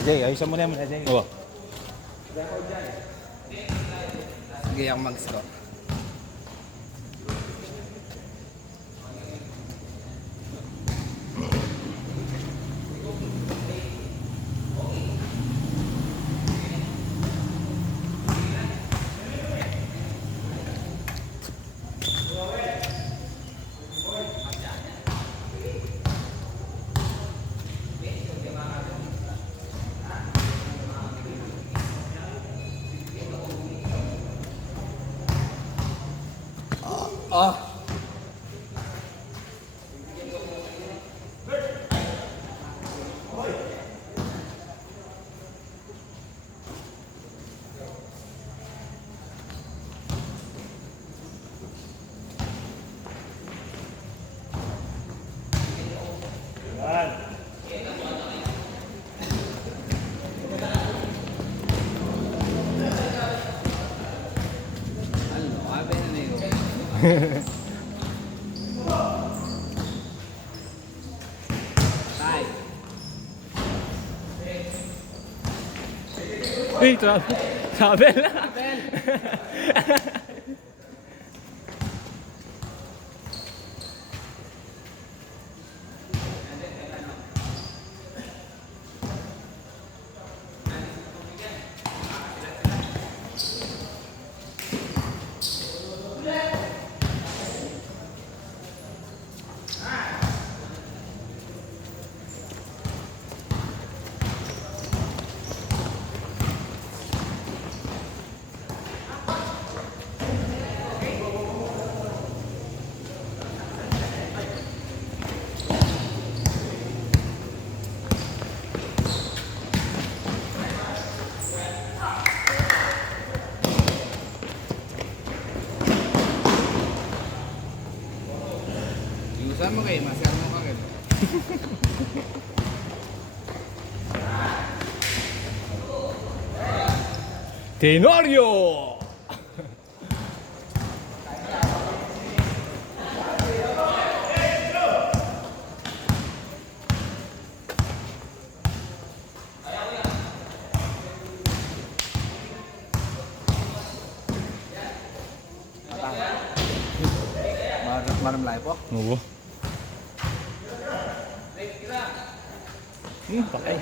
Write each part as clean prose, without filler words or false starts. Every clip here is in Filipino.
Jay, ayusan mo na yan, Jay. Oo. Sige, ako mag-score. Oh. Ano, abe na yun. Tay. Uy, travel. Travel. Iusan mo kayo, masyado mo kagad. Tenorio! Maram lahi po. Oo. Pakay.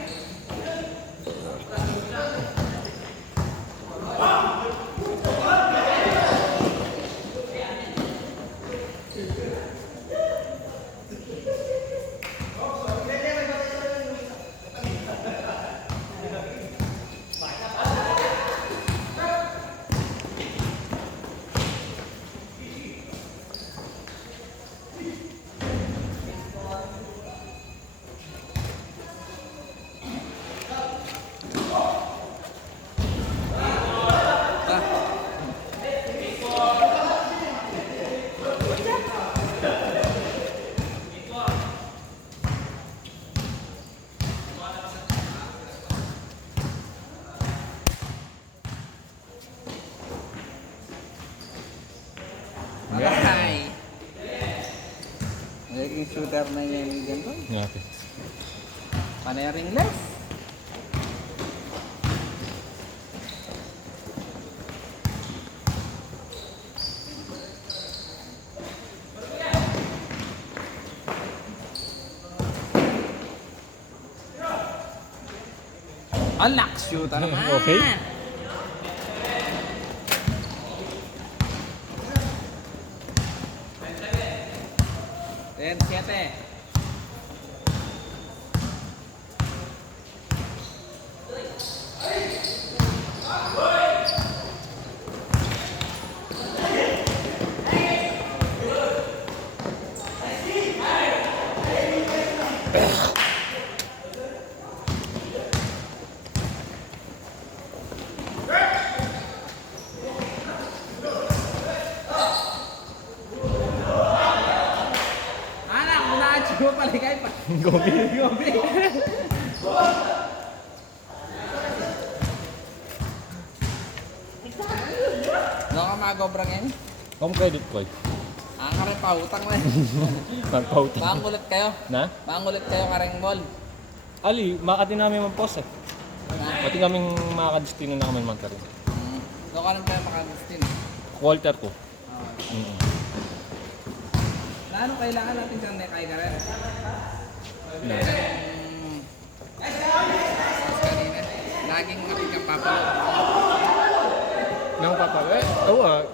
Magay. Magiging shooter na yung ganito. Okay. Panay ringless. Unlock shooter naman. Okay. Ten, 7. Anak, muna chigo paligay pa. Gobi. Gobi. No ka magobra ngayon? Home credit ko. Ang kareng pautang na. Magpautin. Maangulit kayo. Na? Maangulit kayo kareng mall. Ali, makati namin mang post eh. Pati kaming mga kadistino na kami man rin. Doon ka lang tayo makagustin. Walter ko. Okay. Na ano kailangan natin sa nekay ka rin? Na. Kanina, laging kapit kang papalo. Nang papa, oo ah.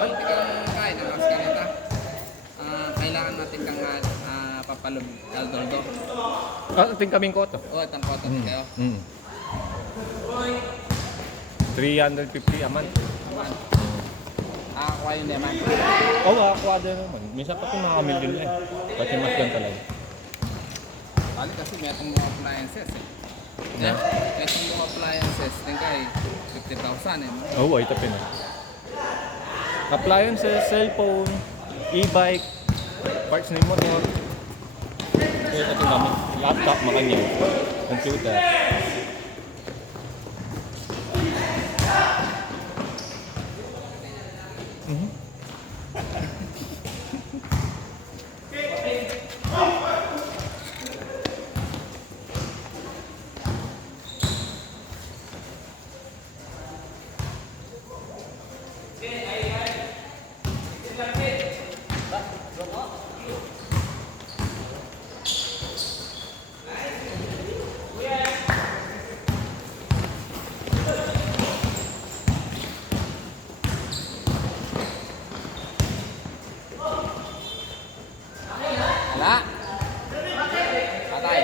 Kapit kang kain ng maskanita. Kailangan natin kang papalog Aldoldo. Ating kaming koto. Oo, itang kota kayo. 350 a month. Aman. Nakakuha yun naman. Oo, aquada naman. Minsan pati mga million na eh. Pati mas yan talaga. Bali kasi metong mga appliances eh. Yeah. Metong mga appliances, tingkay 50,000 eh. Oo, ay tapin na. Appliances, cellphone, e-bike, parts ng motor. Kaya ito namin, laptop, makanya, computer. Wala. Patay.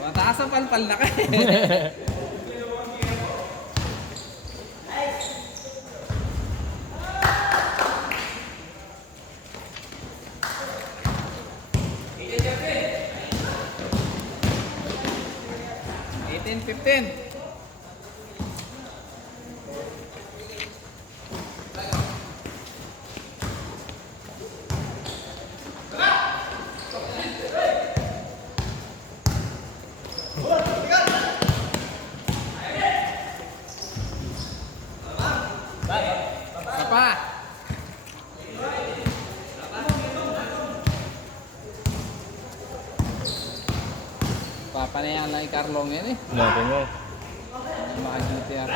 Mataas ang palpal na kayo. 15. Apa? Papanayan lang ikarlong yan eh. Natin mo. Mga GTR.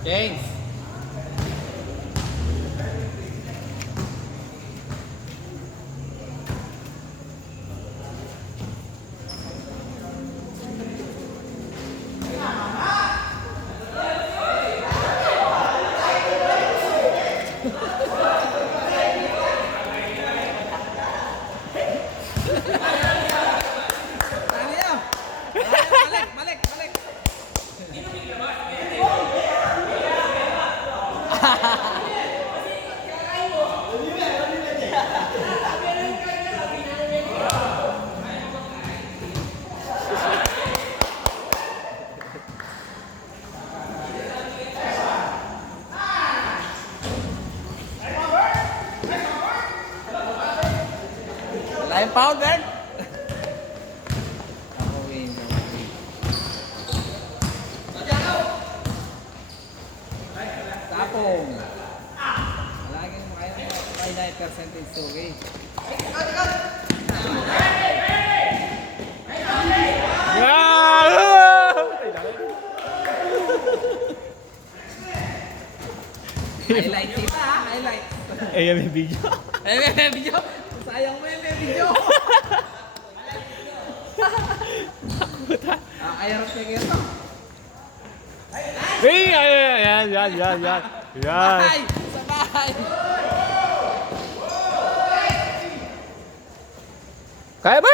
James. Balik. Lime powder. Tapong. Laging may 9% sugi. Highlight kita, highlight. Eh, may video. May video. Sayang mo yung may video. Ayarap kayo ito. Yan. Sabay! Kaya ba?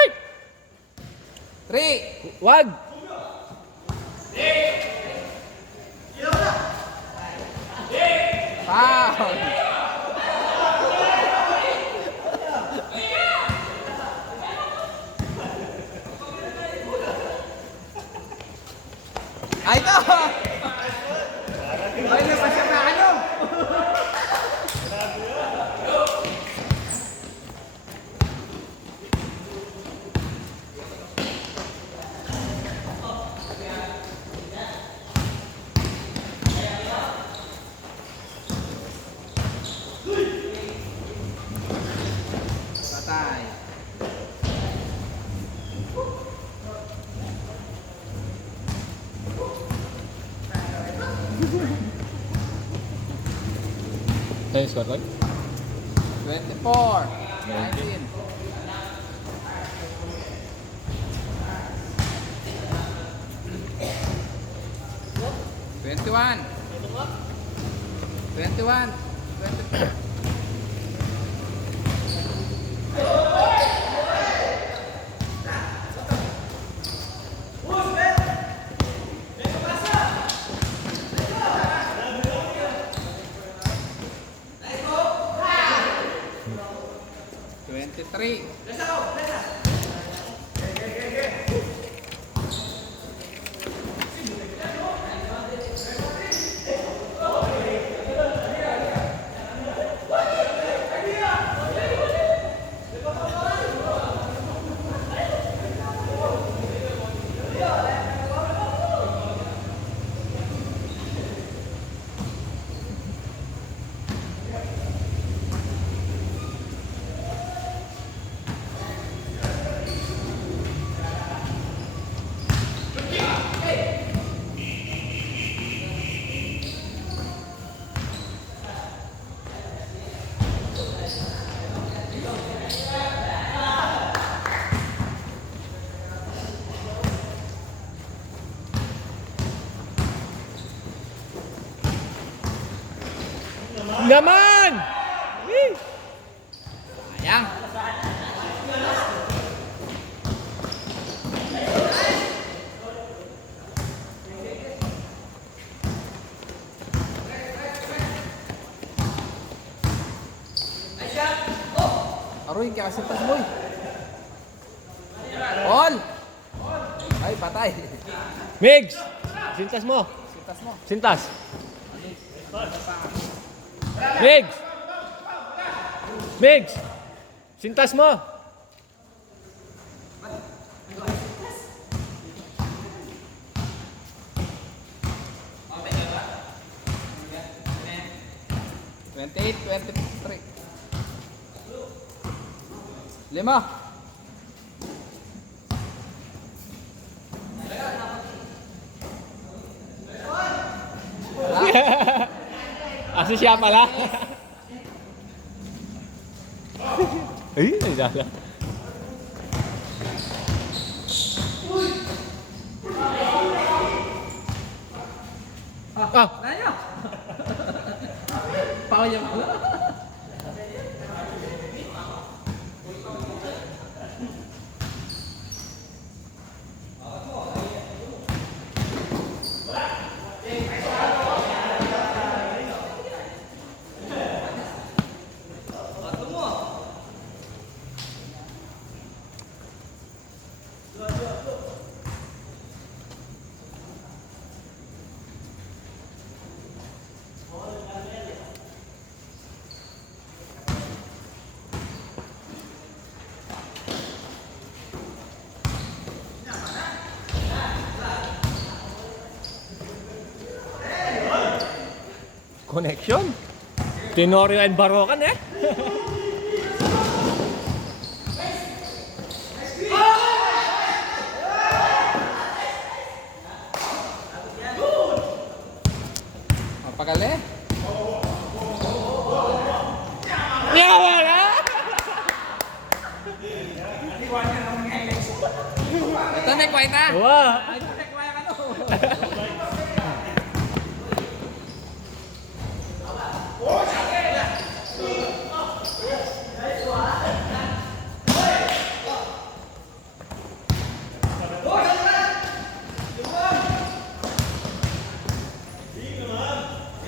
3, Wag! Ay, ito! Ay, napasya na ano? Patay. Tayo score right? 24. 19. Twenty-one. 21. 24. Three. Naman! Sayang. Aroy, kaya kasi pas boy. All. Ay, patay. Migs! Sintas mo. Sitas mo. Sintas. Migs! Migs! Sintas mo. Twenty-eight, 23. 5. Asi siya pala. Ay, nagdala. Ah! Naya. Pawang mo. Connection. Tenorio and Barokan eh. Mapakali. Yawa na! Ito may kwenta. Wow! Ito may kwenta ka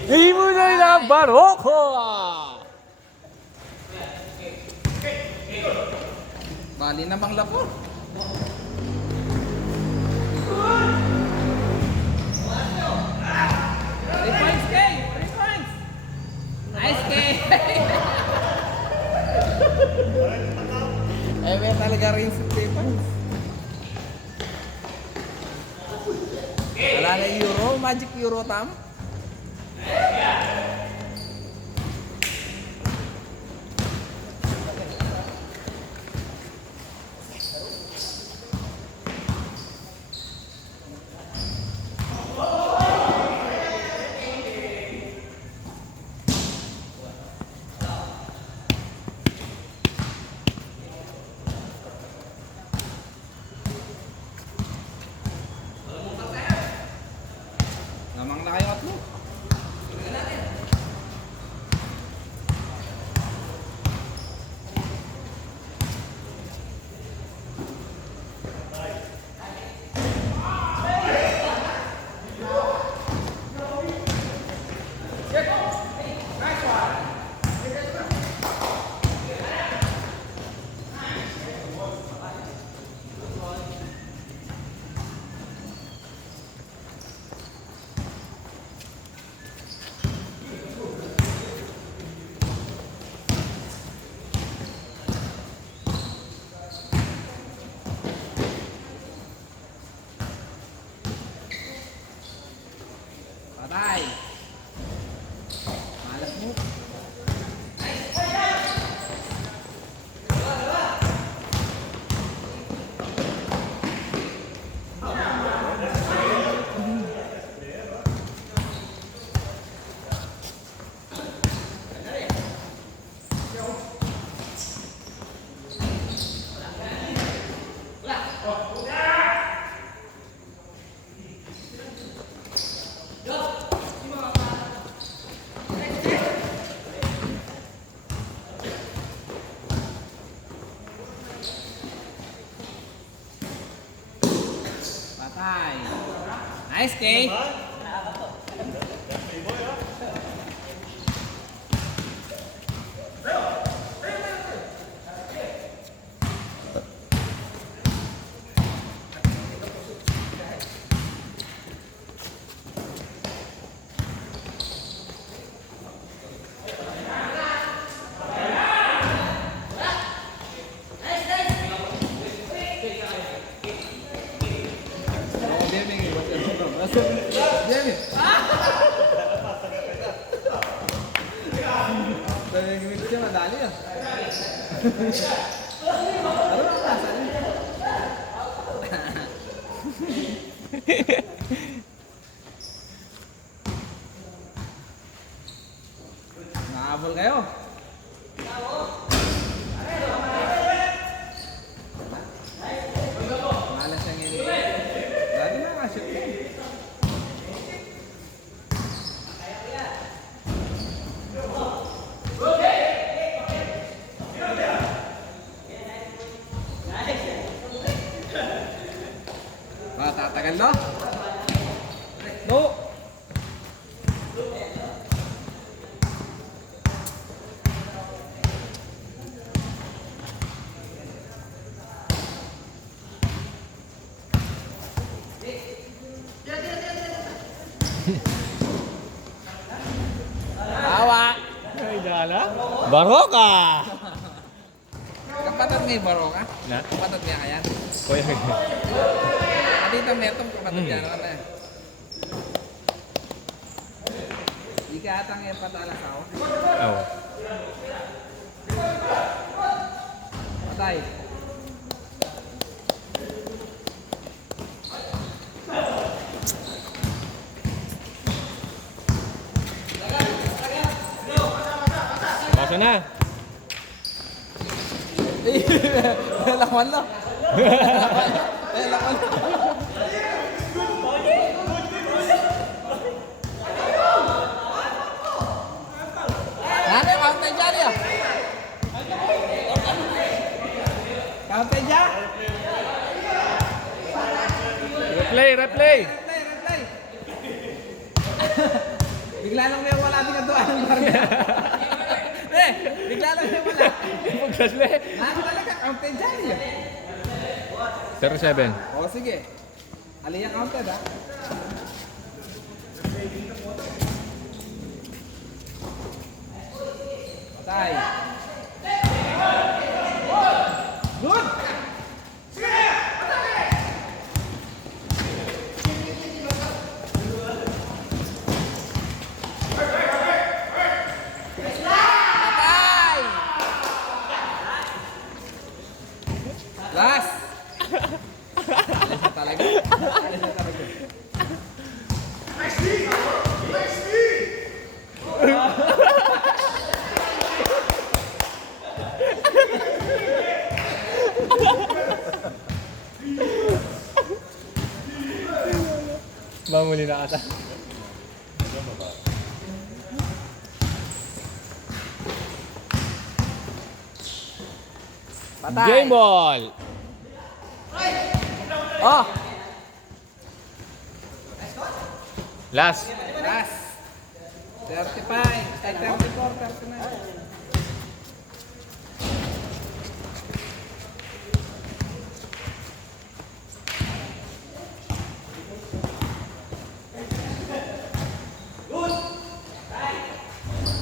Imunay na Baroko! Bali namang lapor. 3 points, Kay! 3 points! Nice, Kay! May talaga rin sa 3 points. Wala na Euro, Magic Euro tam. Namang na kayo atlo. Patay. Malas mo. Patay. Nice, Kay. Nagigimik siya, madali ah. Ano ang kasa niya? Nakahabol kayo? Malas ang yun. Dati nakashoot ko. Tatagal no? No! Tawa! Ay, dala. Baroka! Kapatid may baro ka? Na? Kapatid niya kaya? Kuya. Dito metong kapatid niya na kaya? Di ka atang yung patalas ako? Oo. Patay. Basa na. Lawan lang. Lawan lang. Ano yung counter dyan yun? Counter dyan? Replay, replay. Replay, replay. Bigla lang may wala din ang doon ng barya. Bigla lang may wala. Pagkas le. Ano talaga, counted dyan yun. 37. O sige. Aliyah counted ha. Patay. Good! Patay! Last! Alis na talaga. Alis na talaga. Mamuli na ata. Patay. Game ball! Oh! Last. Last. 35. Ay, 34, 39.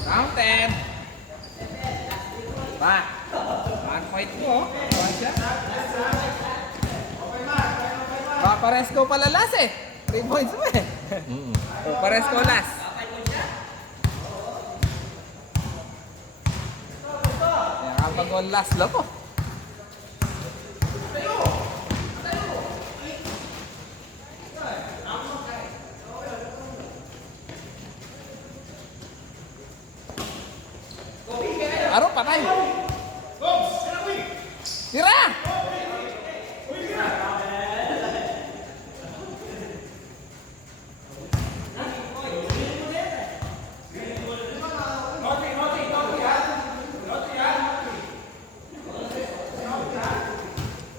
Counted. Pa. 1.2 oh. Kuha siya. Pares ko pala last eh. 3 points mo eh. Pares ko last. Nakapag-all last lang po. Aro, patay. Tira!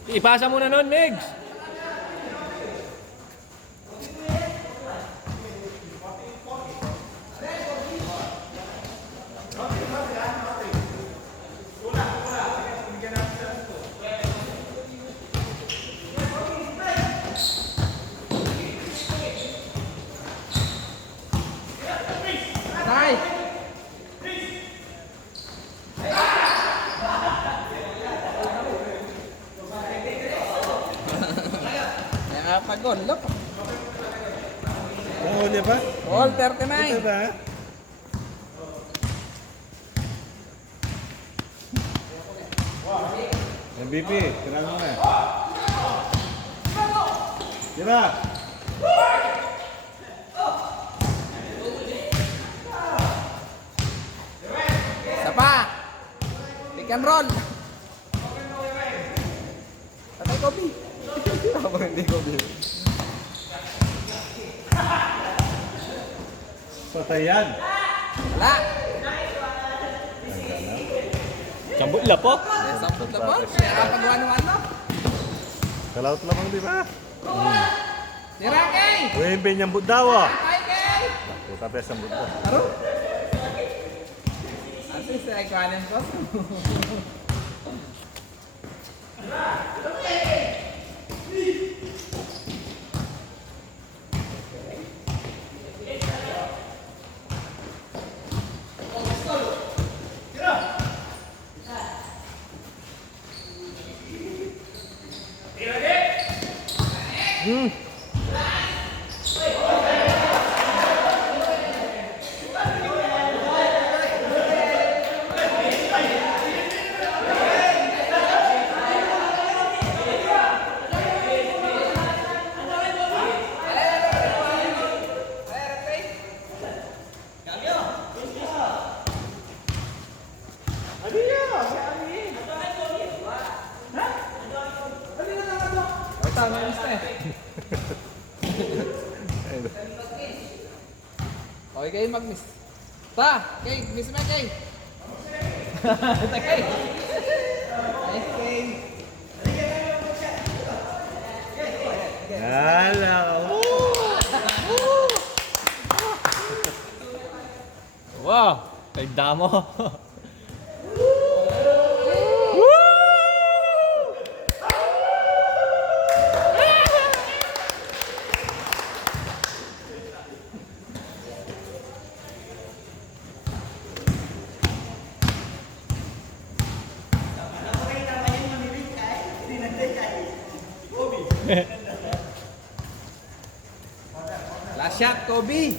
Ipasa mo na nun, Migs. Patay! Nakapag-all lang po. Huli ba? All Ito 39. ba? MVP, tira mo na. Tira! Isa pa. Pick and roll. Patay ko, B. Habang hindi ko, B. Patay yan. Wala. Sambut la po. Sampot na po. Nakapagawa ng ano. Kalaot lamang, di ba? Tira, Kay. Uy, pinyambut daw, ah. Patay, Kay. Puta, pesambut daw. Aro. Asa yung sa ikalim ko? Tama yung step. Okay kayo mag-miss. Ta! Kay! Miss mo kay! Ta kay! Ay kay! Hala! Oh, kay Damo. Last shot, Kobe.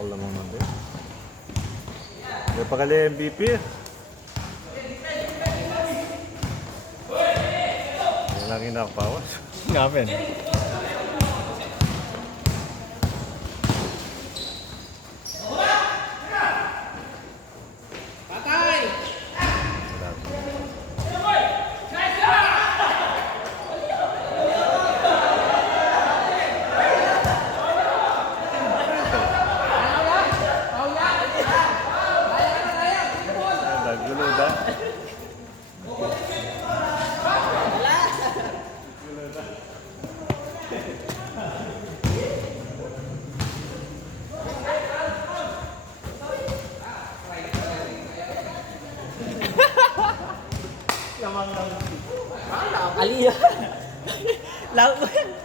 Para lamang nanti. Dia pakali MVP. Yan lang inapawas. Ngapin. Patay! Naguluda. Ali. Laut mo yan.